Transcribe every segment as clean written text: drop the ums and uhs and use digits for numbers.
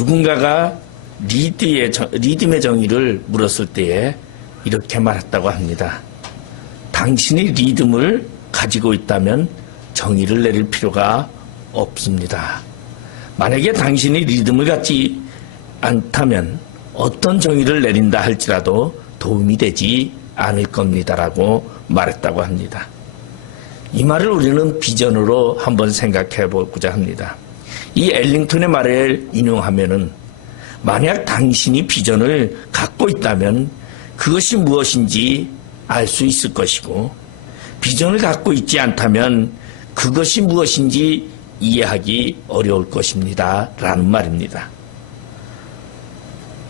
누군가가 리듬의 정의를 물었을 때에 이렇게 말했다고 합니다. 당신이 리듬을 가지고 있다면 정의를 내릴 필요가 없습니다. 만약에 당신이 리듬을 갖지 않다면 어떤 정의를 내린다 할지라도 도움이 되지 않을 겁니다라고 말했다고 합니다. 이 말을 우리는 비전으로 한번 생각해 보고자 합니다. 이 엘링턴의 말을 인용하면은 만약 당신이 비전을 갖고 있다면 그것이 무엇인지 알 수 있을 것이고 비전을 갖고 있지 않다면 그것이 무엇인지 이해하기 어려울 것입니다. 라는 말입니다.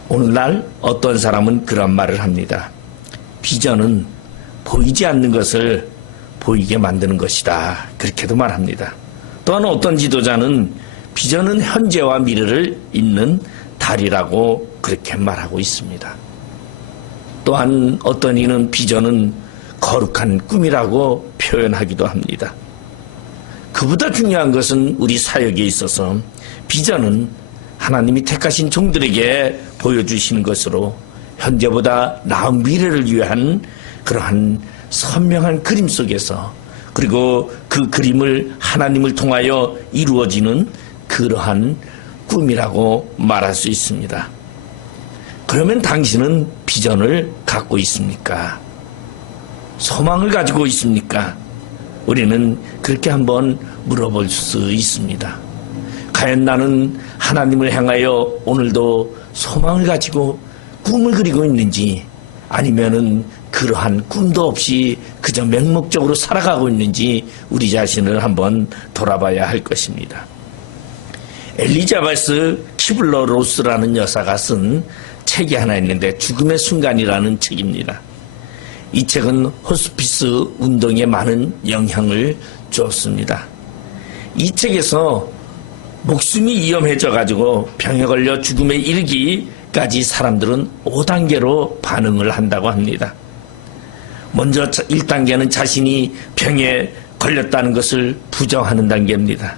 오늘날 어떤 사람은 그런 말을 합니다. 비전은 보이지 않는 것을 보이게 만드는 것이다. 그렇게도 말합니다. 또한 어떤 지도자는 비전은 현재와 미래를 잇는 달이라고 그렇게 말하고 있습니다. 또한 어떤 이는 비전은 거룩한 꿈이라고 표현하기도 합니다. 그보다 중요한 것은 우리 사역에 있어서 비전은 하나님이 택하신 종들에게 보여주시는 것으로 현재보다 나은 미래를 위한 그러한 선명한 그림 속에서 그리고 그 그림을 하나님을 통하여 이루어지는 그러한 꿈이라고 말할 수 있습니다. 그러면 당신은 비전을 갖고 있습니까? 소망을 가지고 있습니까? 우리는 그렇게 한번 물어볼 수 있습니다. 과연 나는 하나님을 향하여 오늘도 소망을 가지고 꿈을 그리고 있는지 아니면은 그러한 꿈도 없이 그저 맹목적으로 살아가고 있는지 우리 자신을 한번 돌아봐야 할 것입니다. 엘리자베스 키블러 로스라는 여사가 쓴 책이 하나 있는데 죽음의 순간이라는 책입니다. 이 책은 호스피스 운동에 많은 영향을 주었습니다. 이 책에서 목숨이 위험해져 가지고 병에 걸려 죽음에 이르기까지 사람들은 5단계로 반응을 한다고 합니다. 먼저 1단계는 자신이 병에 걸렸다는 것을 부정하는 단계입니다.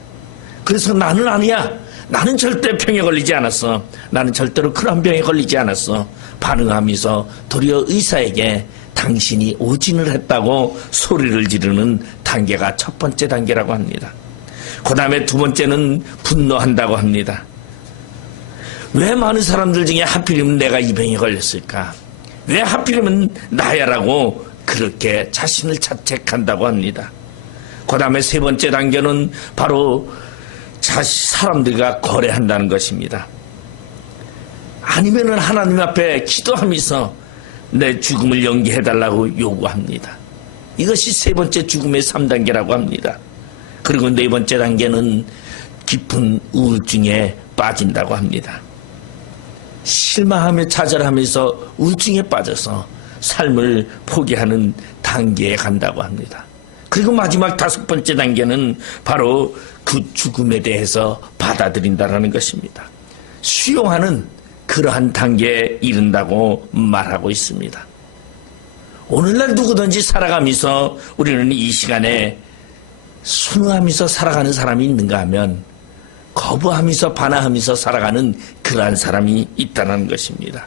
그래서 나는 아니야. 나는 절대 병에 걸리지 않았어. 나는 절대로 그런 병에 걸리지 않았어. 반응하면서 도리어 의사에게 당신이 오진을 했다고 소리를 지르는 단계가 첫 번째 단계라고 합니다. 그 다음에 두 번째는 분노한다고 합니다. 왜 많은 사람들 중에 하필이면 내가 이 병에 걸렸을까? 왜 하필이면 나야라고 그렇게 자신을 자책한다고 합니다. 그 다음에 세 번째 단계는 바로 사람들과 거래한다는 것입니다. 아니면은 하나님 앞에 기도하면서 내 죽음을 연기해달라고 요구합니다. 이것이 세 번째 죽음의 3단계라고 합니다. 그리고 네 번째 단계는 깊은 우울증에 빠진다고 합니다. 실망하며 좌절하면서 우울증에 빠져서 삶을 포기하는 단계에 간다고 합니다. 그리고 마지막 5번째 단계는 바로 그 죽음에 대해서 받아들인다는 것입니다. 수용하는 그러한 단계에 이른다고 말하고 있습니다. 오늘날 누구든지 살아가면서 우리는 이 시간에 순응하면서 살아가는 사람이 있는가 하면 거부하면서 반항하면서 살아가는 그러한 사람이 있다는 것입니다.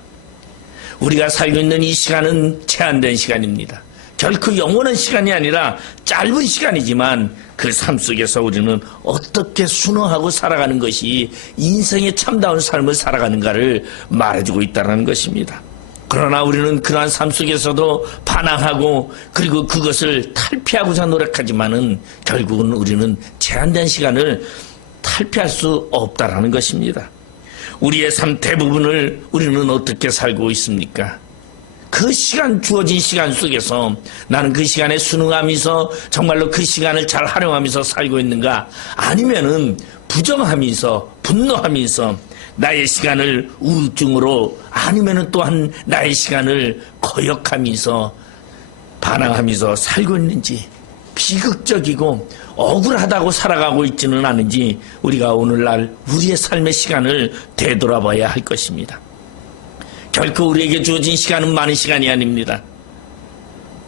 우리가 살고 있는 이 시간은 제한된 시간입니다. 결코 영원한 시간이 아니라 짧은 시간이지만 그 삶 속에서 우리는 어떻게 순응하고 살아가는 것이 인생의 참다운 삶을 살아가는가를 말해주고 있다는 것입니다. 그러나 우리는 그러한 삶 속에서도 반항하고 그리고 그것을 탈피하고자 노력하지만은 결국은 우리는 제한된 시간을 탈피할 수 없다라는 것입니다. 우리의 삶 대부분을 우리는 어떻게 살고 있습니까? 그 시간, 주어진 시간 속에서 나는 그 시간에 순응하면서 정말로 그 시간을 잘 활용하면서 살고 있는가? 아니면은 부정하면서 분노하면서 나의 시간을 우울증으로 아니면은 또한 나의 시간을 거역하면서 반항하면서 살고 있는지 비극적이고 억울하다고 살아가고 있지는 않은지 우리가 오늘날 우리의 삶의 시간을 되돌아봐야 할 것입니다. 결코 우리에게 주어진 시간은 많은 시간이 아닙니다.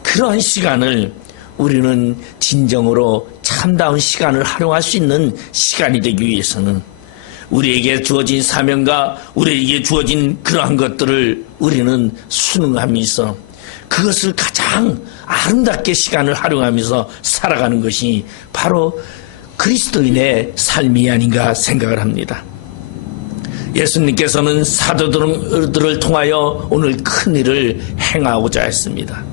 그러한 시간을 우리는 진정으로 참다운 시간을 활용할 수 있는 시간이 되기 위해서는 우리에게 주어진 사명과 우리에게 주어진 그러한 것들을 우리는 순응하면서 그것을 가장 아름답게 시간을 활용하면서 살아가는 것이 바로 그리스도인의 삶이 아닌가 생각을 합니다. 예수님께서는 사도들을 통하여 오늘 큰 일을 행하고자 했습니다.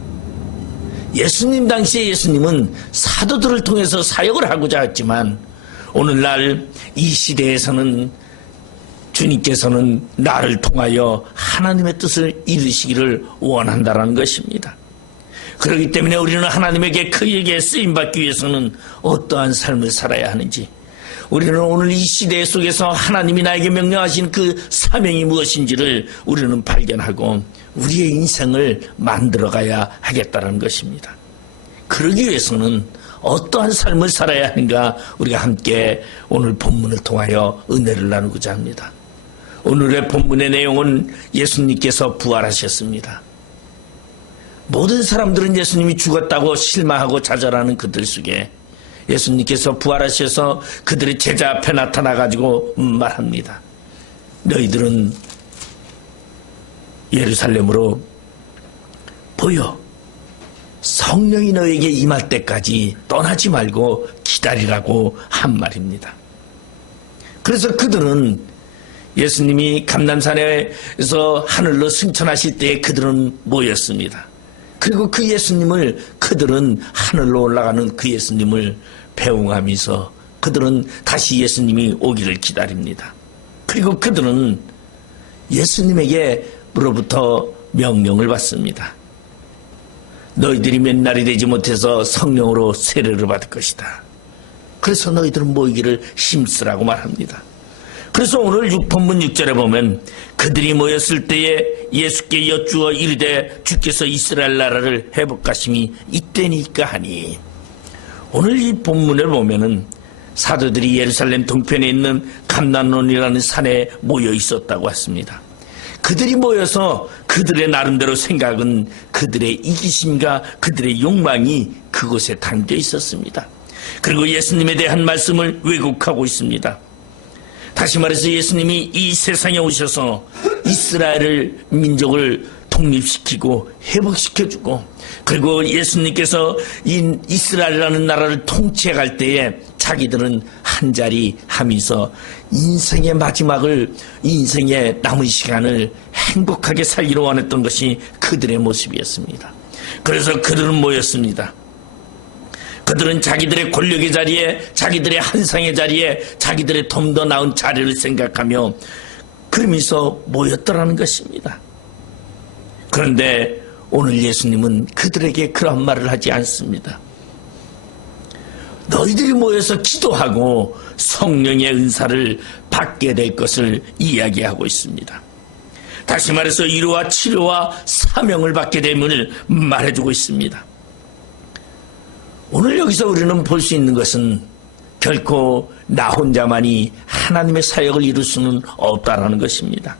예수님 당시에 예수님은 사도들을 통해서 사역을 하고자 했지만 오늘날 이 시대에서는 주님께서는 나를 통하여 하나님의 뜻을 이루시기를 원한다는 것입니다. 그렇기 때문에 우리는 하나님에게 그에게 쓰임받기 위해서는 어떠한 삶을 살아야 하는지, 우리는 오늘 이 시대 속에서 하나님이 나에게 명령하신 그 사명이 무엇인지를 우리는 발견하고 우리의 인생을 만들어가야 하겠다는 것입니다. 그러기 위해서는 어떠한 삶을 살아야 하는가, 우리가 함께 오늘 본문을 통하여 은혜를 나누고자 합니다. 오늘의 본문의 내용은 예수님께서 부활하셨습니다. 모든 사람들은 예수님이 죽었다고 실망하고 좌절하는 그들 속에 예수님께서 부활하셔서 그들의 제자 앞에 나타나가지고 말합니다. 너희들은 예루살렘으로 보여 성령이 너에게 임할 때까지 떠나지 말고 기다리라고 한 말입니다. 그래서 그들은 예수님이 감람산에서 하늘로 승천하실 때에 그들은 모였습니다. 그리고 그 예수님을, 그들은 하늘로 올라가는 그 예수님을 배웅하면서 그들은 다시 예수님이 오기를 기다립니다. 그리고 그들은 예수님에게로부터 명령을 받습니다. 너희들이 몇 날이 되지 못해서 성령으로 세례를 받을 것이다. 그래서 너희들은 모이기를 힘쓰라고 말합니다. 그래서 오늘 본문 6절에 보면 그들이 모였을 때에 예수께 여쭈어 이르되 주께서 이스라엘 나라를 회복하심이 이때니까 하니, 오늘 이 본문을 보면은 사도들이 예루살렘 동편에 있는 감난원이라는 산에 모여 있었다고 했습니다. 그들이 모여서 그들의 나름대로 생각은, 그들의 이기심과 그들의 욕망이 그곳에 담겨 있었습니다. 그리고 예수님에 대한 말씀을 왜곡하고 있습니다. 다시 말해서 예수님이 이 세상에 오셔서 이스라엘 민족을 독립시키고 회복시켜주고, 그리고 예수님께서 이 이스라엘이라는 나라를 통치해갈 때에 자기들은 한자리 하면서 인생의 마지막을, 인생의 남은 시간을 행복하게 살기를 원했던 것이 그들의 모습이었습니다. 그래서 그들은 모였습니다. 그들은 자기들의 권력의 자리에, 자기들의 한상의 자리에, 자기들의 좀 더 나은 자리를 생각하며 그러면서 모였더라는 것입니다. 그런데 오늘 예수님은 그들에게 그런 말을 하지 않습니다. 너희들이 모여서 기도하고 성령의 은사를 받게 될 것을 이야기하고 있습니다. 다시 말해서 위로와 치료와 사명을 받게 됨을 말해주고 있습니다. 오늘 여기서 우리는 볼 수 있는 것은 결코 나 혼자만이 하나님의 사역을 이룰 수는 없다라는 것입니다.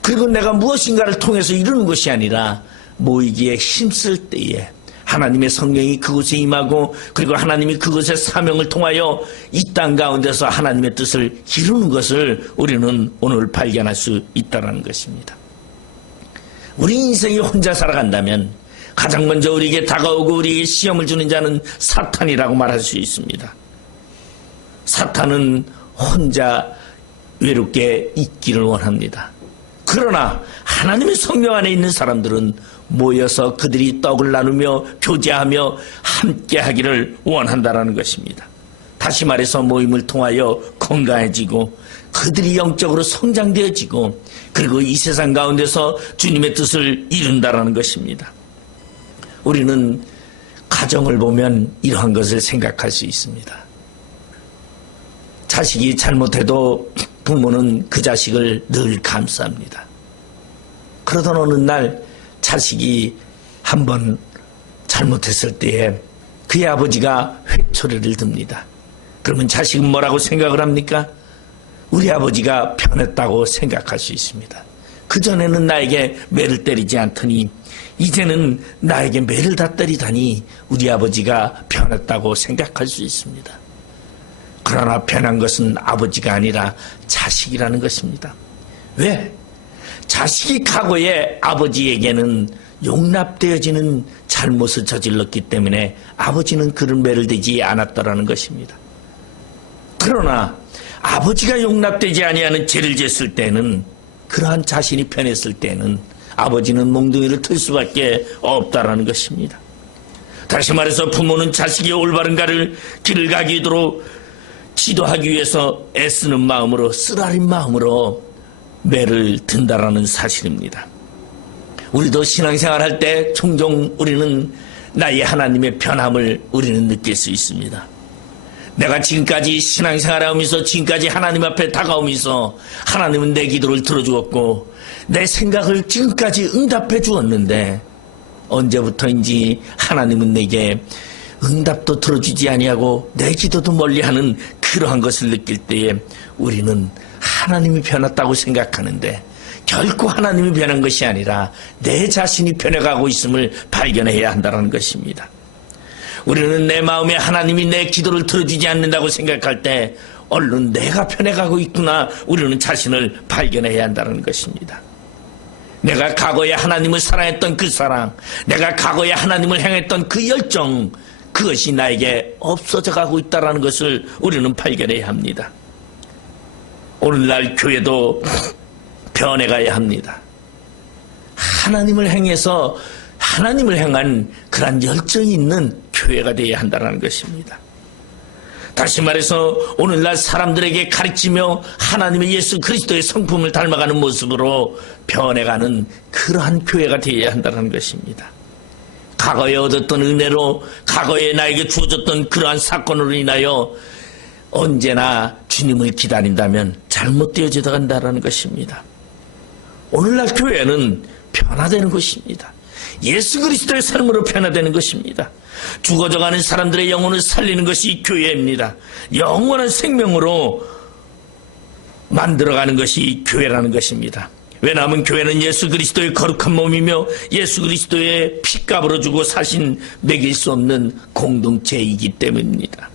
그리고 내가 무엇인가를 통해서 이루는 것이 아니라 모이기에 힘쓸 때에 하나님의 성령이 그곳에 임하고, 그리고 하나님이 그곳의 사명을 통하여 이 땅 가운데서 하나님의 뜻을 이루는 것을 우리는 오늘 발견할 수 있다는 것입니다. 우리 인생이 혼자 살아간다면 가장 먼저 우리에게 다가오고 우리에게 시험을 주는 자는 사탄이라고 말할 수 있습니다. 사탄은 혼자 외롭게 있기를 원합니다. 그러나 하나님의 성령 안에 있는 사람들은 모여서 그들이 떡을 나누며 교제하며 함께 하기를 원한다는 것입니다. 다시 말해서 모임을 통하여 건강해지고 그들이 영적으로 성장되어지고, 그리고 이 세상 가운데서 주님의 뜻을 이룬다는 것입니다. 우리는 가정을 보면 이러한 것을 생각할 수 있습니다. 자식이 잘못해도 부모는 그 자식을 늘 감싸합니다. 그러던 어느 날 자식이 한번 잘못했을 때에 그의 아버지가 회초리를 듭니다. 그러면 자식은 뭐라고 생각을 합니까? 우리 아버지가 변했다고 생각할 수 있습니다. 그전에는 나에게 매를 때리지 않더니 이제는 나에게 매를 다 때리다니 우리 아버지가 변했다고 생각할 수 있습니다. 그러나 변한 것은 아버지가 아니라 자식이라는 것입니다. 왜? 자식이 과거에 아버지에게는 용납되어지는 잘못을 저질렀기 때문에 아버지는 그런 매를 대지 않았다라는 것입니다. 그러나 아버지가 용납되지 아니하는 죄를 지었을 때는, 그러한 자신이 변했을 때는 아버지는 몽둥이를 틀 수밖에 없다라는 것입니다. 다시 말해서 부모는 자식이 올바른 길을 가기도록 지도하기 위해서 애쓰는 마음으로, 쓰라린 마음으로 매를 든다라는 사실입니다. 우리도 신앙생활 할 때 종종 우리는 나의 하나님의 변함을 우리는 느낄 수 있습니다. 내가 지금까지 신앙생활을 하면서, 지금까지 하나님 앞에 다가오면서 하나님은 내 기도를 들어주었고 내 생각을 지금까지 응답해 주었는데, 언제부터인지 하나님은 내게 응답도 들어주지 아니하고 내 기도도 멀리하는 그러한 것을 느낄 때에 우리는 하나님이 변했다고 생각하는데, 결코 하나님이 변한 것이 아니라 내 자신이 변해가고 있음을 발견해야 한다는 것입니다. 우리는 내 마음에 하나님이 내 기도를 들어주지 않는다고 생각할 때 얼른 내가 변해가고 있구나, 우리는 자신을 발견해야 한다는 것입니다. 내가 과거에 하나님을 사랑했던 그 사랑, 내가 과거에 하나님을 향했던 그 열정, 그것이 나에게 없어져 가고 있다는 것을 우리는 발견해야 합니다. 오늘날 교회도 변해가야 합니다. 하나님을 향해서, 하나님을 향한 그런 열정이 있는 교회가 되어야 한다는 것입니다. 다시 말해서 오늘날 사람들에게 가르치며 하나님의 예수 그리스도의 성품을 닮아가는 모습으로 변해가는 그러한 교회가 되어야 한다는 것입니다. 과거에 얻었던 은혜로, 과거에 나에게 주어졌던 그러한 사건으로 인하여 언제나 주님을 기다린다면 잘못되어져 간다는 것입니다. 오늘날 교회는 변화되는 것입니다. 예수 그리스도의 삶으로 변화되는 것입니다. 죽어져가는 사람들의 영혼을 살리는 것이 교회입니다. 영원한 생명으로 만들어가는 것이 교회라는 것입니다. 왜냐하면 교회는 예수 그리스도의 거룩한 몸이며 예수 그리스도의 피값으로 주고 사신 매길 수 없는 공동체이기 때문입니다.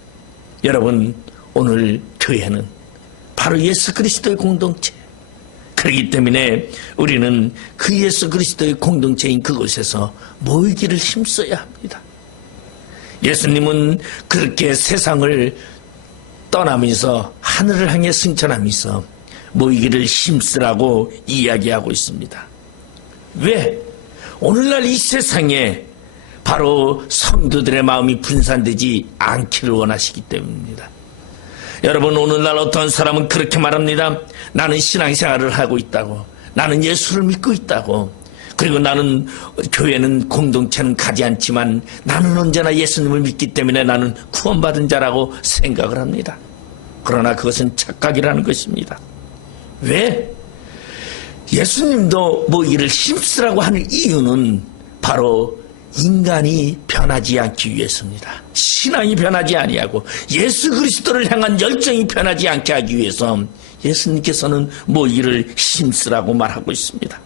여러분, 오늘 교회는 바로 예수 그리스도의 공동체, 그렇기 때문에 우리는 그 예수 그리스도의 공동체인 그곳에서 모이기를 힘써야 합니다. 예수님은 그렇게 세상을 떠나면서 하늘을 향해 승천하면서 모이기를 힘쓰라고 이야기하고 있습니다. 왜? 오늘날 이 세상에 바로 성도들의 마음이 분산되지 않기를 원하시기 때문입니다. 여러분, 오늘날 어떤 사람은 그렇게 말합니다. 나는 신앙생활을 하고 있다고, 나는 예수를 믿고 있다고, 그리고 나는 교회는 공동체는 가지 않지만 나는 언제나 예수님을 믿기 때문에 나는 구원받은 자라고 생각을 합니다. 그러나 그것은 착각이라는 것입니다. 왜? 예수님도 모이기를 힘쓰라고 하는 이유는 바로 인간이 변하지 않기 위해서입니다. 신앙이 변하지 아니하고 예수 그리스도를 향한 열정이 변하지 않게 하기 위해서 예수님께서는 모이기를 힘쓰라고 말하고 있습니다.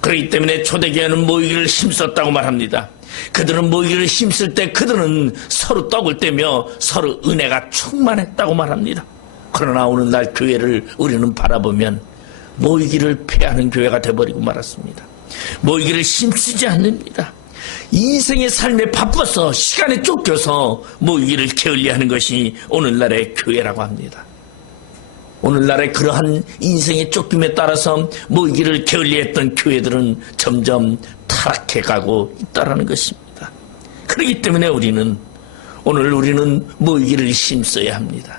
그렇기 때문에 초대교회는 모이기를 힘썼다고 말합니다. 그들은 모이기를 힘쓸 때 그들은 서로 떡을 떼며 서로 은혜가 충만했다고 말합니다. 그러나 오늘날 교회를 우리는 바라보면 모이기를 폐하는 교회가 되어버리고 말았습니다. 모이기를 힘쓰지 않습니다. 인생의 삶에 바빠서 시간에 쫓겨서 모이기를 게을리하는 것이 오늘날의 교회라고 합니다. 오늘날의 그러한 인생의 쫓김에 따라서 모이기를 게을리했던 교회들은 점점 타락해가고 있다는 것입니다. 그렇기 때문에 우리는 모이기를 힘써야 합니다.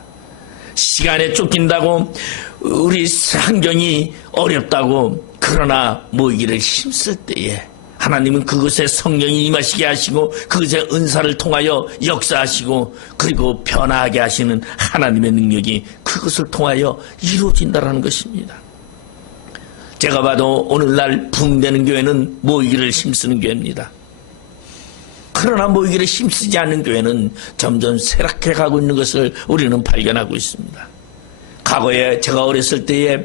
시간에 쫓긴다고, 우리 환경이 어렵다고, 그러나 모이기를 힘쓸 때에 하나님은 그것에 성령이 임하시게 하시고 그것의 은사를 통하여 역사하시고 그리고 변화하게 하시는 하나님의 능력이 그것을 통하여 이루어진다는 것입니다. 제가 봐도 오늘날 부흥되는 교회는 모이기를 힘쓰는 교회입니다. 그러나 모이기를 힘쓰지 않는 교회는 점점 쇠락해 가고 있는 것을 우리는 발견하고 있습니다. 과거에 제가 어렸을 때에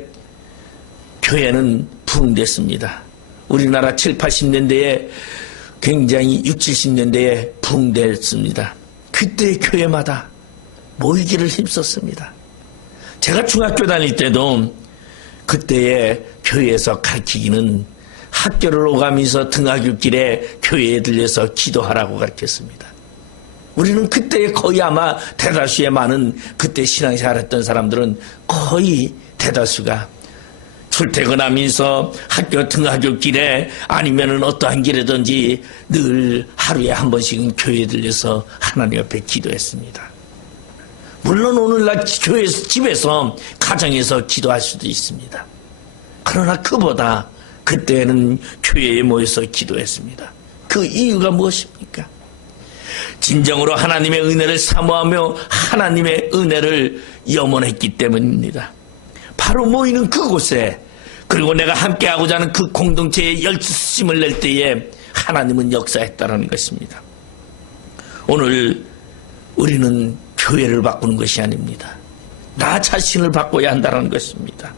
교회는 부흥됐습니다. 우리나라 7, 80년대에 굉장히 6, 70년대에 부흥됐습니다. 그때 교회마다 모이기를 힘썼습니다. 제가 중학교 다닐 때도 그때의 교회에서 가르치기는 학교를 오가면서 등하굣길에 교회에 들려서 기도하라고 가르쳤습니다. 우리는 그때 거의 아마 대다수의 많은 그때 신앙생활 했던 사람들은 거의 대다수가 출퇴근하면서 학교 등하굣길에 아니면은 어떠한 길이든지 늘 하루에 한 번씩은 교회에 들려서 하나님 앞에 기도했습니다. 물론 오늘날 교회에서, 집에서, 가정에서 기도할 수도 있습니다. 그러나 그보다 그때는 교회에 모여서 기도했습니다. 그 이유가 무엇입니까? 진정으로 하나님의 은혜를 사모하며 하나님의 은혜를 염원했기 때문입니다. 바로 모이는 그곳에, 그리고 내가 함께하고자 하는 그 공동체에 열심을 낼 때에 하나님은 역사했다는 것입니다. 오늘 우리는 교회를 바꾸는 것이 아닙니다. 나 자신을 바꿔야 한다는 것입니다.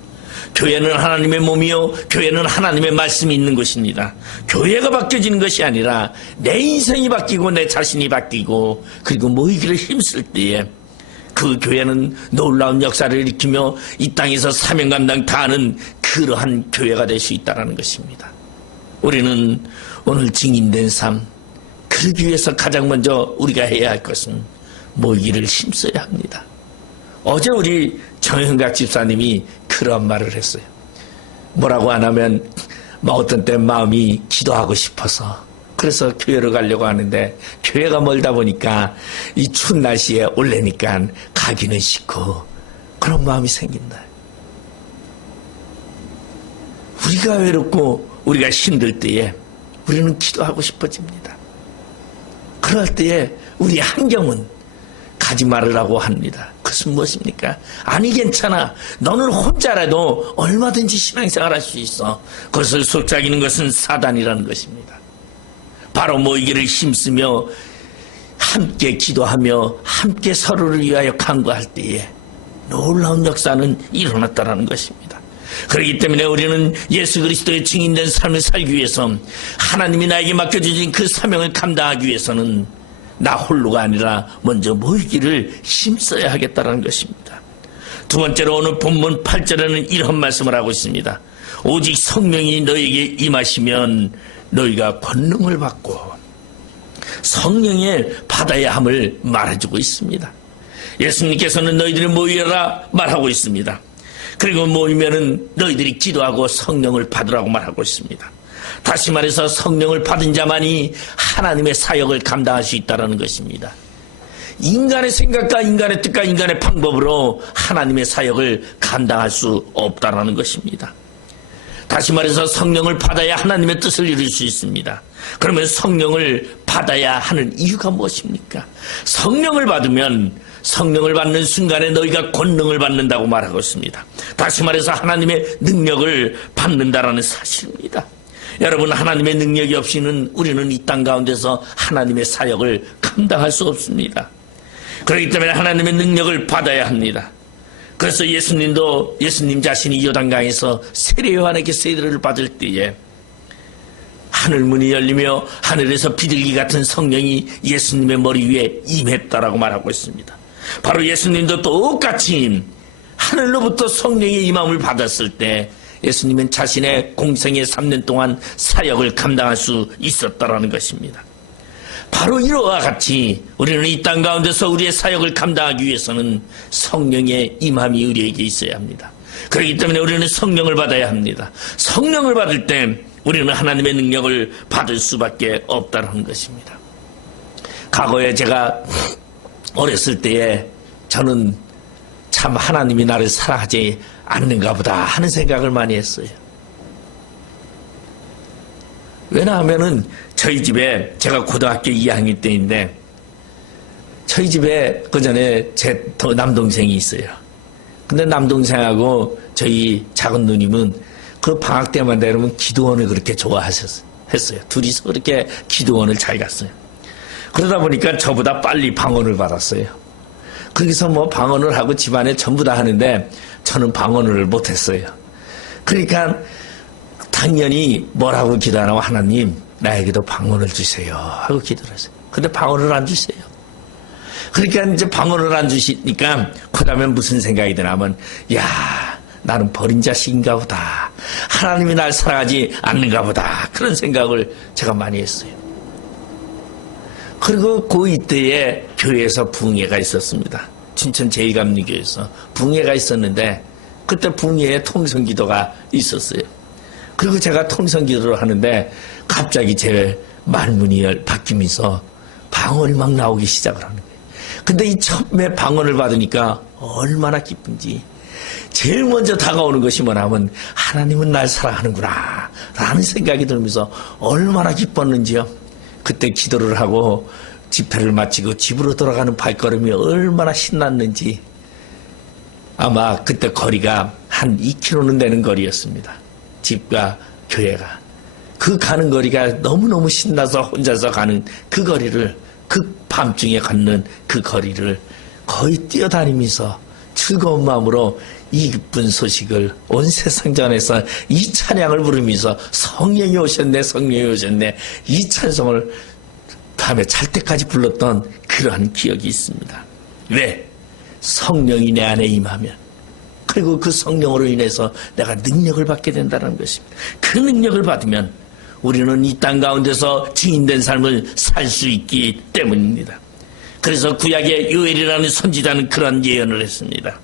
교회는 하나님의 몸이요, 교회는 하나님의 말씀이 있는 것입니다. 교회가 바뀌어지는 것이 아니라 내 인생이 바뀌고 내 자신이 바뀌고 그리고 모이기를 힘쓸 때에 그 교회는 놀라운 역사를 일으키며 이 땅에서 사명 감당 다하는 그러한 교회가 될 수 있다는 것입니다. 우리는 오늘 증인된 삶, 그러기 위해서 가장 먼저 우리가 해야 할 것은 모이기를 힘써야 합니다. 어제 우리 정현각 집사님이 그런 말을 했어요. 뭐라고 안 하면 어떤 때 마음이 기도하고 싶어서 그래서 교회로 가려고 하는데 교회가 멀다 보니까 이 추운 날씨에 올래니까 가기는 싫고 그런 마음이 생긴다. 우리가 외롭고 우리가 힘들 때에 우리는 기도하고 싶어집니다. 그럴 때에 우리 환경은 가지 말으라고 합니다. 그것은 무엇입니까? 아니 괜찮아. 너는 혼자라도 얼마든지 신앙생활 할 수 있어. 그것을 속삭이는 것은 사단이라는 것입니다. 바로 모이기를 힘쓰며 함께 기도하며 함께 서로를 위하여 간구할 때에 놀라운 역사는 일어났다는 것입니다. 그렇기 때문에 우리는 예수 그리스도의 증인된 삶을 살기 위해서 하나님이 나에게 맡겨주신 그 사명을 감당하기 위해서는 나 홀로가 아니라 먼저 모이기를 힘써야 하겠다는 것입니다. 두 번째로 오늘 본문 8절에는 이런 말씀을 하고 있습니다. 오직 성령이 너에게 임하시면 너희가 권능을 받고 성령의 받아야 함을 말해주고 있습니다. 예수님께서는 너희들이 모이라 말하고 있습니다. 그리고 모이면은 너희들이 기도하고 성령을 받으라고 말하고 있습니다. 다시 말해서 성령을 받은 자만이 하나님의 사역을 감당할 수 있다는 것입니다. 인간의 생각과 인간의 뜻과 인간의 방법으로 하나님의 사역을 감당할 수 없다는 것입니다. 다시 말해서 성령을 받아야 하나님의 뜻을 이룰 수 있습니다. 그러면 성령을 받아야 하는 이유가 무엇입니까? 성령을 받으면 성령을 받는 순간에 너희가 권능을 받는다고 말하고 있습니다. 다시 말해서 하나님의 능력을 받는다라는 사실입니다. 여러분, 하나님의 능력이 없이는 우리는 이 땅 가운데서 하나님의 사역을 감당할 수 없습니다. 그렇기 때문에 하나님의 능력을 받아야 합니다. 그래서 예수님 자신이 요단강에서 세례 요한에게 세례를 받을 때에 하늘문이 열리며 하늘에서 비둘기 같은 성령이 예수님의 머리 위에 임했다라고 말하고 있습니다. 바로 예수님도 똑같이 하늘로부터 성령의 임함을 받았을 때 예수님은 자신의 공생의 3년 동안 사역을 감당할 수 있었다라는 것입니다. 바로 이와 같이 우리는 이 땅 가운데서 우리의 사역을 감당하기 위해서는 성령의 임함이 우리에게 있어야 합니다. 그렇기 때문에 우리는 성령을 받아야 합니다. 성령을 받을 때 우리는 하나님의 능력을 받을 수밖에 없다는 것입니다. 과거에 제가 어렸을 때에 저는 참 하나님이 나를 사랑하지 않는가 보다 하는 생각을 많이 했어요. 왜냐하면은 저희 집에 제가 고등학교 2학년 때인데 저희 집에 그 전에 제 남동생이 있어요. 근데 남동생하고 저희 작은 누님은 그 방학 때만 되면 기도원을 그렇게 좋아했어요. 둘이서 그렇게 기도원을 잘 갔어요. 그러다 보니까 저보다 빨리 방언을 받았어요. 거기서 뭐 방언을 하고 집안에 전부 다 하는데 저는 방언을 못했어요. 그러니까 당연히 뭐라고 기도하냐고 하나님 나에게도 방언을 주세요 하고 기도를 했어요. 근데 방언을 안 주세요. 그러니까 이제 방언을 안 주시니까 그다음에 무슨 생각이 드냐면, 야, 나는 버린 자식인가 보다. 하나님이 날 사랑하지 않는가 보다. 그런 생각을 제가 많이 했어요. 그리고 그 이때에 교회에서 붕괴가 있었습니다. 춘천 제1감리교회에서 붕괴가 있었는데, 그때 붕괴에 통성기도가 있었어요. 그리고 제가 통성기도를 하는데 갑자기 제 말문이 바뀌면서 방언이 막 나오기 시작을 하는 거예요. 근데 이 처음에 방언을 받으니까 얼마나 기쁜지, 제일 먼저 다가오는 것이 뭐냐면 하나님은 날 사랑하는구나 라는 생각이 들면서 얼마나 기뻤는지요. 그때 기도를 하고 집회를 마치고 집으로 돌아가는 발걸음이 얼마나 신났는지. 아마 그때 거리가 한 2km는 되는 거리였습니다. 집과 교회가. 그 가는 거리가 너무너무 신나서 혼자서 가는 그 거리를, 그 밤중에 걷는 그 거리를 거의 뛰어다니면서 즐거운 마음으로 이 기쁜 소식을 온 세상전에서 이 찬양을 부르면서 성령이 오셨네, 성령이 오셨네, 이 찬송을 밤에 잘 때까지 불렀던 그러한 기억이 있습니다. 왜? 성령이 내 안에 임하면, 그리고 그 성령으로 인해서 내가 능력을 받게 된다는 것입니다. 그 능력을 받으면 우리는 이 땅 가운데서 증인된 삶을 살 수 있기 때문입니다. 그래서 구약의 요엘이라는 선지자는 그런 예언을 했습니다.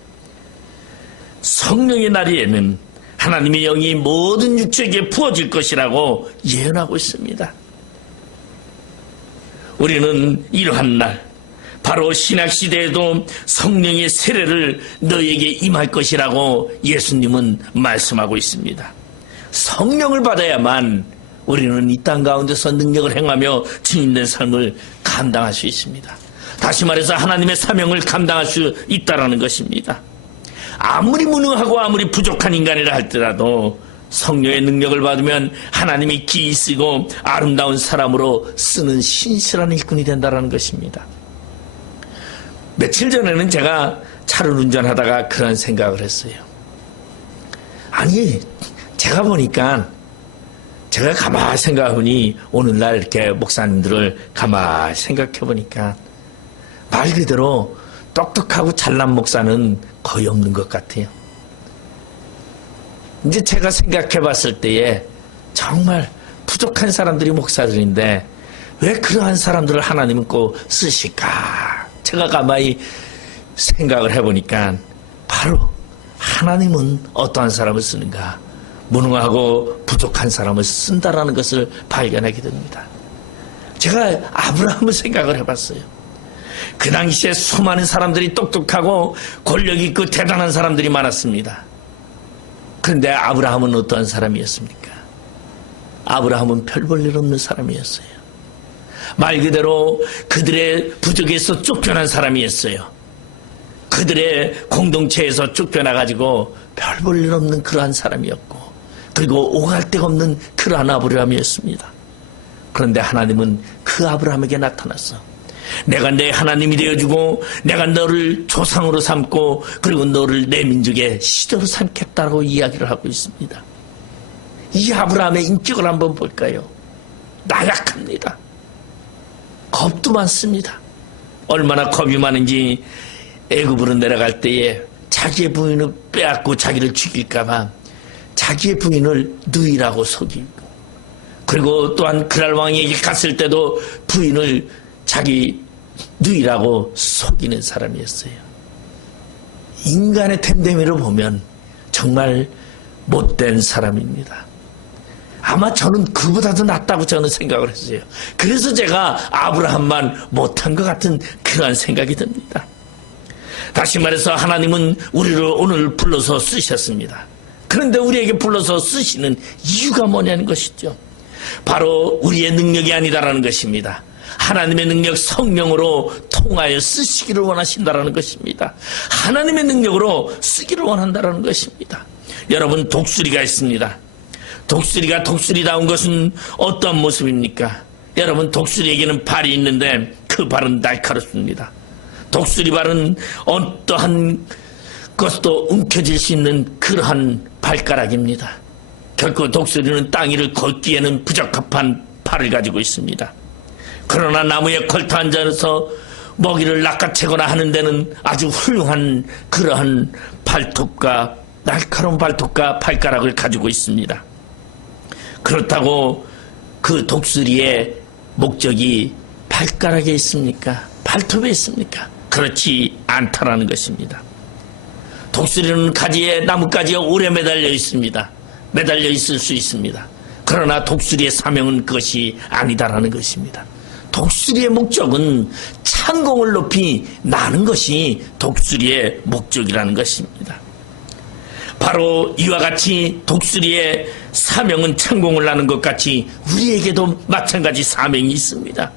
성령의 날에는 하나님의 영이 모든 육체에게 부어질 것이라고 예언하고 있습니다. 우리는 이러한 날, 바로 신약시대에도 성령의 세례를 너에게 임할 것이라고 예수님은 말씀하고 있습니다. 성령을 받아야만 우리는 이 땅 가운데서 능력을 행하며 증인된 삶을 감당할 수 있습니다. 다시 말해서 하나님의 사명을 감당할 수 있다는 것입니다. 아무리 무능하고 아무리 부족한 인간이라 할지라도 성령의 능력을 받으면 하나님이 기이 쓰고 아름다운 사람으로 쓰는 신실한 일꾼이 된다는 것입니다. 며칠 전에는 제가 차를 운전하다가 그런 생각을 했어요. 아니, 제가 보니까, 제가 가만히 생각해보니, 오늘날 이렇게 목사님들을 가만히 생각해보니까 말 그대로 똑똑하고 잘난 목사는 거의 없는 것 같아요. 이제 제가 생각해봤을 때에 정말 부족한 사람들이 목사들인데 왜 그러한 사람들을 하나님은 꼭 쓰실까? 제가 가만히 생각을 해보니까 바로 하나님은 어떠한 사람을 쓰는가? 무능하고 부족한 사람을 쓴다라는 것을 발견하게 됩니다. 제가 아브라함을 생각을 해봤어요. 그 당시에 수많은 사람들이 똑똑하고 권력 있고 대단한 사람들이 많았습니다. 그런데 아브라함은 어떠한 사람이었습니까? 아브라함은 별 볼 일 없는 사람이었어요. 말 그대로 그들의 부족에서 쫓겨난 사람이었어요. 그들의 공동체에서 쫓겨나가지고 별 볼 일 없는 그러한 사람이었고, 그리고 오갈 데가 없는 그러한 아브라함이었습니다. 그런데 하나님은 그 아브라함에게 나타났어. 내가 내 하나님이 되어주고 내가 너를 조상으로 삼고 그리고 너를 내 민족의 시조로 삼겠다고 이야기를 하고 있습니다. 이 아브라함의 인격을 한번 볼까요? 나약합니다. 겁도 많습니다. 얼마나 겁이 많은지 애굽으로 내려갈 때에 자기의 부인을 빼앗고 자기를 죽일까봐 자기의 부인을 누이라고 속이고, 그리고 또한 그랄 왕에게 갔을 때도 부인을 자기 누이라고 속이는 사람이었어요. 인간의 템데미를 보면 정말 못된 사람입니다. 아마 저는 그보다도 낫다고 저는 생각을 했어요. 그래서 제가 아브라함만 못한 것 같은 그러한 생각이 듭니다. 다시 말해서 하나님은 우리를 오늘 불러서 쓰셨습니다. 그런데 우리에게 불러서 쓰시는 이유가 뭐냐는 것이죠. 바로 우리의 능력이 아니다라는 것입니다. 하나님의 능력, 성령으로 통하여 쓰시기를 원하신다라는 것입니다. 하나님의 능력으로 쓰기를 원한다라는 것입니다. 여러분, 독수리가 있습니다. 독수리가 독수리다운 것은 어떤 모습입니까? 여러분, 독수리에게는 발이 있는데 그 발은 날카롭습니다. 독수리 발은 어떠한 것도 움켜쥘 수 있는 그러한 발가락입니다. 결코 독수리는 땅 위를 걷기에는 부적합한 발을 가지고 있습니다. 그러나 나무에 걸터 앉아서 먹이를 낚아채거나 하는 데는 아주 훌륭한 그러한 발톱과 날카로운 발톱과 발가락을 가지고 있습니다. 그렇다고 그 독수리의 목적이 발가락에 있습니까? 발톱에 있습니까? 그렇지 않다라는 것입니다. 독수리는 가지에, 나뭇가지에 오래 매달려 있습니다. 매달려 있을 수 있습니다. 그러나 독수리의 사명은 그것이 아니다라는 것입니다. 독수리의 목적은 창공을 높이 나는 것이 독수리의 목적이라는 것입니다. 바로 이와 같이 독수리의 사명은 창공을 나는 것 같이 우리에게도 마찬가지 사명이 있습니다.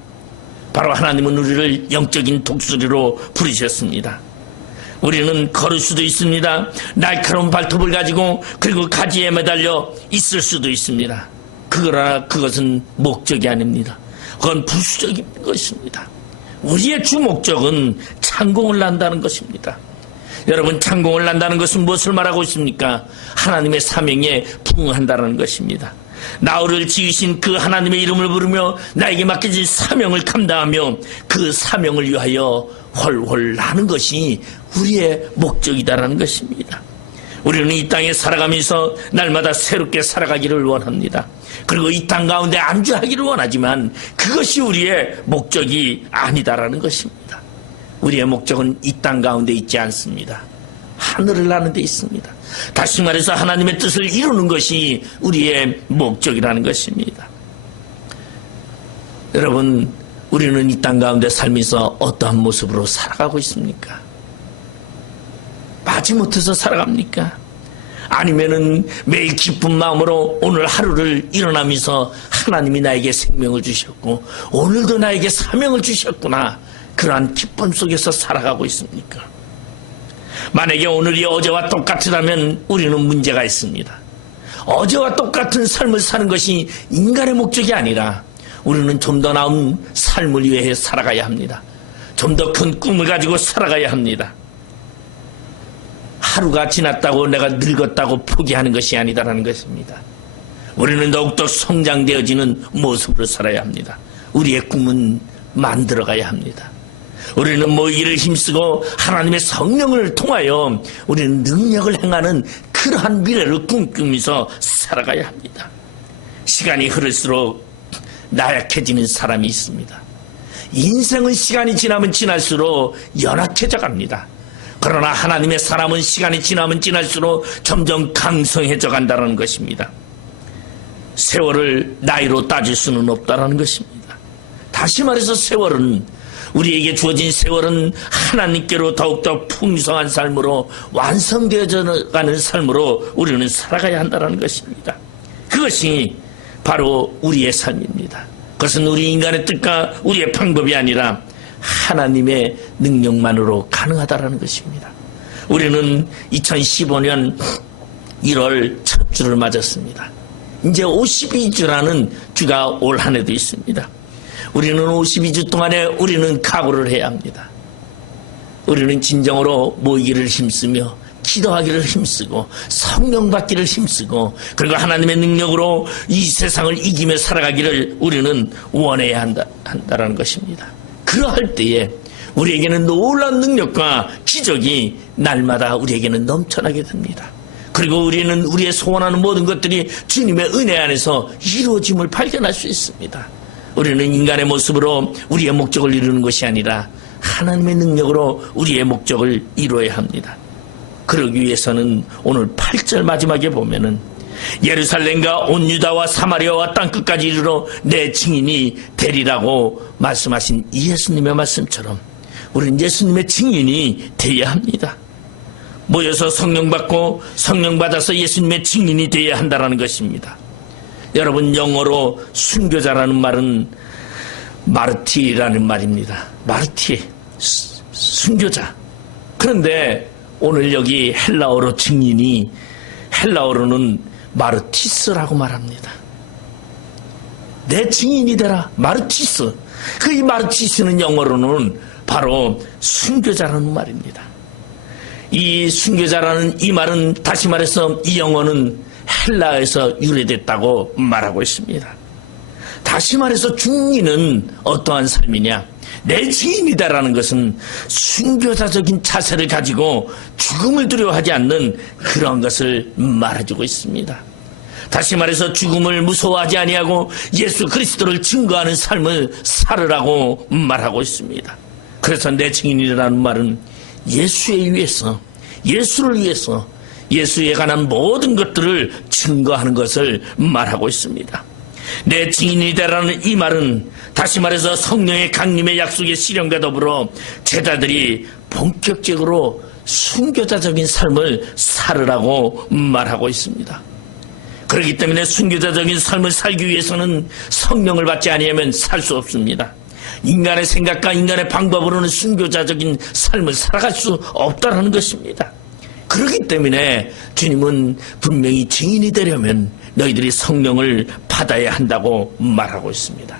바로 하나님은 우리를 영적인 독수리로 부르셨습니다. 우리는 걸을 수도 있습니다. 날카로운 발톱을 가지고 그리고 가지에 매달려 있을 수도 있습니다. 그러나 그것은 목적이 아닙니다. 그건 부수적인 것입니다. 우리의 주 목적은 창공을 난다는 것입니다. 여러분, 창공을 난다는 것은 무엇을 말하고 있습니까? 하나님의 사명에 부응한다는 것입니다. 나우를 지으신 그 하나님의 이름을 부르며 나에게 맡겨진 사명을 감당하며 그 사명을 위하여 훨훨 나는 것이 우리의 목적이다라는 것입니다. 우리는 이 땅에 살아가면서 날마다 새롭게 살아가기를 원합니다. 그리고 이 땅 가운데 안주하기를 원하지만 그것이 우리의 목적이 아니다라는 것입니다. 우리의 목적은 이 땅 가운데 있지 않습니다. 하늘을 나는 데 있습니다. 다시 말해서 하나님의 뜻을 이루는 것이 우리의 목적이라는 것입니다. 여러분, 우리는 이 땅 가운데 살면서 어떠한 모습으로 살아가고 있습니까? 마지못해서 살아갑니까? 아니면은 매일 기쁜 마음으로 오늘 하루를 일어나면서 하나님이 나에게 생명을 주셨고 오늘도 나에게 사명을 주셨구나, 그러한 기쁨 속에서 살아가고 있습니까? 만약에 오늘이 어제와 똑같으라면 우리는 문제가 있습니다. 어제와 똑같은 삶을 사는 것이 인간의 목적이 아니라 우리는 좀 더 나은 삶을 위해 살아가야 합니다. 좀 더 큰 꿈을 가지고 살아가야 합니다. 하루가 지났다고 내가 늙었다고 포기하는 것이 아니다라는 것입니다. 우리는 더욱더 성장되어지는 모습으로 살아야 합니다. 우리의 꿈은 만들어가야 합니다. 우리는 모이기를 힘쓰고 하나님의 성령을 통하여 우리는 능력을 행하는 그러한 미래를 꿈꾸면서 살아가야 합니다. 시간이 흐를수록 나약해지는 사람이 있습니다. 인생은 시간이 지나면 지날수록 연약해져 갑니다. 그러나 하나님의 사람은 시간이 지나면 지날수록 점점 강성해져 간다는 것입니다. 세월을 나이로 따질 수는 없다는 것입니다. 다시 말해서 우리에게 주어진 세월은 하나님께로 더욱더 풍성한 삶으로 완성되어져 가는 삶으로 우리는 살아가야 한다는 것입니다. 그것이 바로 우리의 삶입니다. 그것은 우리 인간의 뜻과 우리의 방법이 아니라 하나님의 능력만으로 가능하다는 것입니다. 우리는 2015년 1월 첫 주를 맞았습니다. 이제 52주라는 주가 올 한 해도 있습니다. 우리는 52주 동안에 우리는 각오를 해야 합니다. 우리는 진정으로 모이기를 힘쓰며 기도하기를 힘쓰고 성령 받기를 힘쓰고 그리고 하나님의 능력으로 이 세상을 이기며 살아가기를 우리는 원해야 한다는 것입니다. 그러할 때에 우리에게는 놀라운 능력과 기적이 날마다 우리에게는 넘쳐나게 됩니다. 그리고 우리는 우리의 소원하는 모든 것들이 주님의 은혜 안에서 이루어짐을 발견할 수 있습니다. 우리는 인간의 모습으로 우리의 목적을 이루는 것이 아니라 하나님의 능력으로 우리의 목적을 이루어야 합니다. 그러기 위해서는 오늘 8절 마지막에 보면은 예루살렘과 온 유다와 사마리아와 땅끝까지 이르러 내 증인이 되리라고 말씀하신 이 예수님의 말씀처럼 우리는 예수님의 증인이 되어야 합니다. 모여서 성령 받고 성령 받아서 예수님의 증인이 되어야 한다는 것입니다. 여러분, 영어로 순교자라는 말은 마르티라는 말입니다. 마르티, 순교자. 그런데 오늘 여기 헬라어로 증인이, 헬라어로는 마르티스라고 말합니다. 내 증인이 되라. 마르티스. 그 이 마르티스는 영어로는 바로 순교자라는 말입니다. 이 순교자라는 이 말은 다시 말해서 이 영어는 헬라에서 유래됐다고 말하고 있습니다. 다시 말해서 중리는 어떠한 삶이냐? 내 증인이다라는 것은 순교자적인 자세를 가지고 죽음을 두려워하지 않는 그런 것을 말해주고 있습니다. 다시 말해서 죽음을 무서워하지 아니하고 예수 그리스도를 증거하는 삶을 살으라고 말하고 있습니다. 그래서 내 증인이라는 말은 예수에 위해서, 예수를 위해서, 예수에 관한 모든 것들을 증거하는 것을 말하고 있습니다. 내 증인이다라는 이 말은 다시 말해서 성령의 강림의 약속의 실현과 더불어 제자들이 본격적으로 순교자적인 삶을 살으라고 말하고 있습니다. 그렇기 때문에 순교자적인 삶을 살기 위해서는 성령을 받지 아니하면 살 수 없습니다. 인간의 생각과 인간의 방법으로는 순교자적인 삶을 살아갈 수 없다는 것입니다. 그렇기 때문에 주님은 분명히 증인이 되려면 너희들이 성령을 받아야 한다고 말하고 있습니다.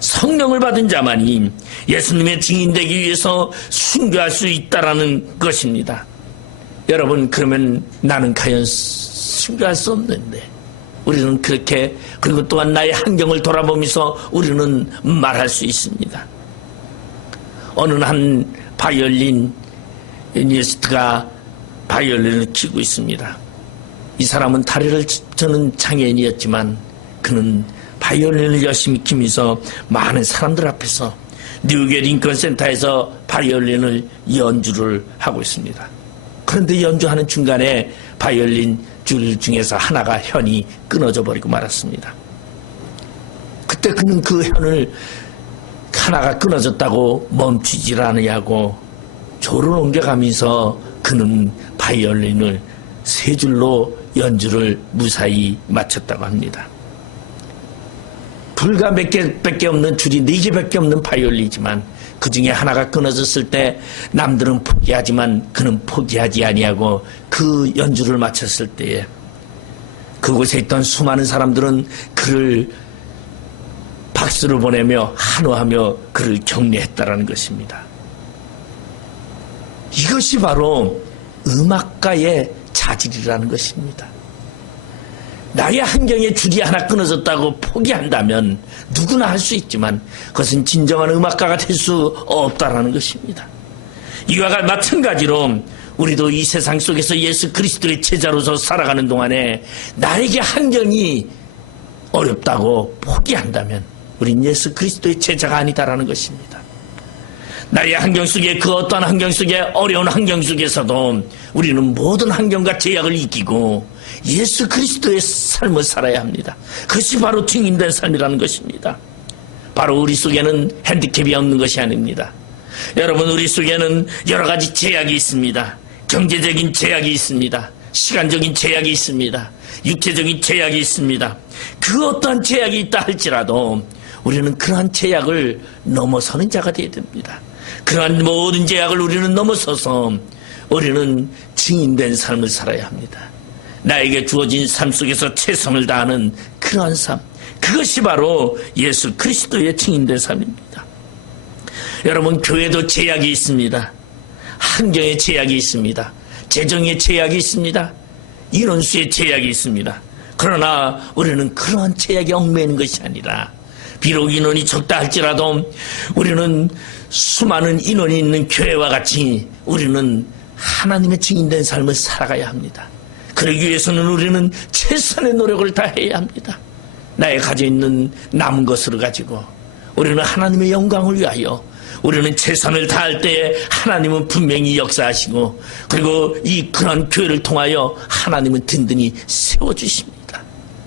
성령을 받은 자만이 예수님의 증인되기 위해서 순교할 수 있다는 것입니다. 여러분, 그러면 나는 과연 순교할 수 없는데, 우리는 그렇게, 그리고 또한 나의 환경을 돌아보면서 우리는 말할 수 있습니다. 어느 한 바이올리니스트가 바이올린을 치고 있습니다. 이 사람은 다리를 저는 장애인이었지만 그는 바이올린을 열심히 치면서 많은 사람들 앞에서 뉴욕의 링컨 센터에서 바이올린을 연주를 하고 있습니다. 그런데 연주하는 중간에 바이올린 줄 중에서 하나가 현이 끊어져 버리고 말았습니다. 그때 그는 그 현을 하나가 끊어졌다고 멈추질 않으냐고 조를 옮겨가면서 그는 바이올린을 세 줄로 연주를 무사히 마쳤다고 합니다. 불과 몇 개밖에 없는 줄이 4개밖에 없는 바이올린이지만 그 중에 하나가 끊어졌을 때 남들은 포기하지만 그는 포기하지 아니하고 그 연주를 마쳤을 때에 그곳에 있던 수많은 사람들은 그를 박수를 보내며 환호하며 그를 격려했다라는 것입니다. 이것이 바로 음악가의 자질이라는 것입니다. 나의 환경에 줄이 하나 끊어졌다고 포기한다면 누구나 할 수 있지만 그것은 진정한 음악가가 될 수 없다라는 것입니다. 이와 마찬가지로 우리도 이 세상 속에서 예수 그리스도의 제자로서 살아가는 동안에 나에게 환경이 어렵다고 포기한다면 우린 예수 그리스도의 제자가 아니다라는 것입니다. 나의 환경 속에 그 어떠한 환경 속에 어려운 환경 속에서도 우리는 모든 환경과 제약을 이기고 예수 그리스도의 삶을 살아야 합니다. 그것이 바로 증인된 삶이라는 것입니다. 바로 우리 속에는 핸디캡이 없는 것이 아닙니다. 여러분, 우리 속에는 여러 가지 제약이 있습니다. 경제적인 제약이 있습니다. 시간적인 제약이 있습니다. 육체적인 제약이 있습니다. 그 어떠한 제약이 있다 할지라도 우리는 그러한 제약을 넘어서는 자가 되어야 됩니다. 그러한 모든 제약을 우리는 넘어서서 우리는 증인된 삶을 살아야 합니다. 나에게 주어진 삶 속에서 최선을 다하는 그러한 삶, 그것이 바로 예수 그리스도의 증인된 삶입니다. 여러분, 교회도 제약이 있습니다. 환경에 제약이 있습니다. 재정에 제약이 있습니다. 인원수에 제약이 있습니다. 그러나 우리는 그러한 제약에 얽매이는 것이 아니라 비록 인원이 적다 할지라도 우리는 수많은 인원이 있는 교회와 같이 우리는 하나님의 증인된 삶을 살아가야 합니다. 그러기 위해서는 우리는 최선의 노력을 다해야 합니다. 나의 가지고 있는 남은 것을 가지고 우리는 하나님의 영광을 위하여 우리는 최선을 다할 때에 하나님은 분명히 역사하시고 그리고 그런 교회를 통하여 하나님은 든든히 세워주십니다.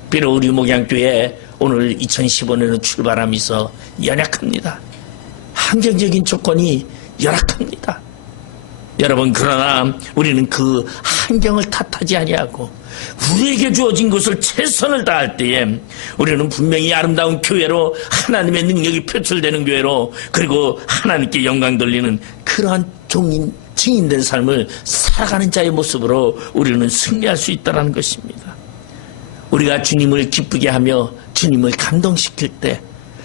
비록 우리 목양교회 오늘 2015년을 출발하면서 연약합니다. 환경적인 조건이 열악합니다. 여러분, 그러나 우리는 그 환경을 탓하지 아니하고 우리에게 주어진 것을 최선을 다할 때에 우리는 분명히 아름다운 교회로 하나님의 능력이 표출되는 교회로 그리고 하나님께 영광 돌리는 그러한 증인된 삶을 살아가는 자의 모습으로 우리는 승리할 수 있다는 것입니다. 우리가 주님을 기쁘게 하며 주님을 감동시킬 때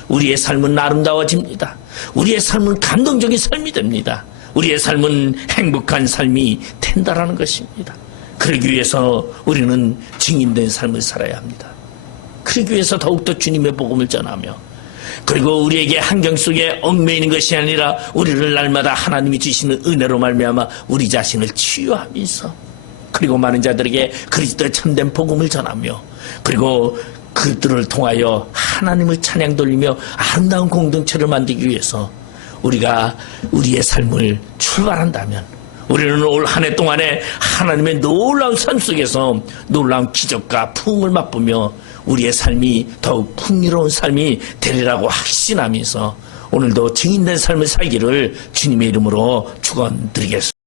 우리의 삶은 아름다워집니다. 우리의 삶은 감동적인 삶이 됩니다. 우리의 삶은 행복한 삶이 된다라는 것입니다. 그러기 위해서 우리는 증인된 삶을 살아야 합니다. 그러기 위해서 더욱더 주님의 복음을 전하며 그리고 우리에게 환경 속에 얽매이는 것이 아니라 우리를 날마다 하나님이 주시는 은혜로 말미암아 우리 자신을 치유하면서 그리고 많은 자들에게 그리스도의 참된 복음을 전하며 그리고 그들을 통하여 하나님을 찬양 돌리며 아름다운 공동체를 만들기 위해서 우리가 우리의 삶을 출발한다면 우리는 올 한 해 동안에 하나님의 놀라운 삶 속에서 놀라운 기적과 부흥을 맛보며 우리의 삶이 더욱 풍요로운 삶이 되리라고 확신하면서 오늘도 증인된 삶을 살기를 주님의 이름으로 축원드리겠습니다.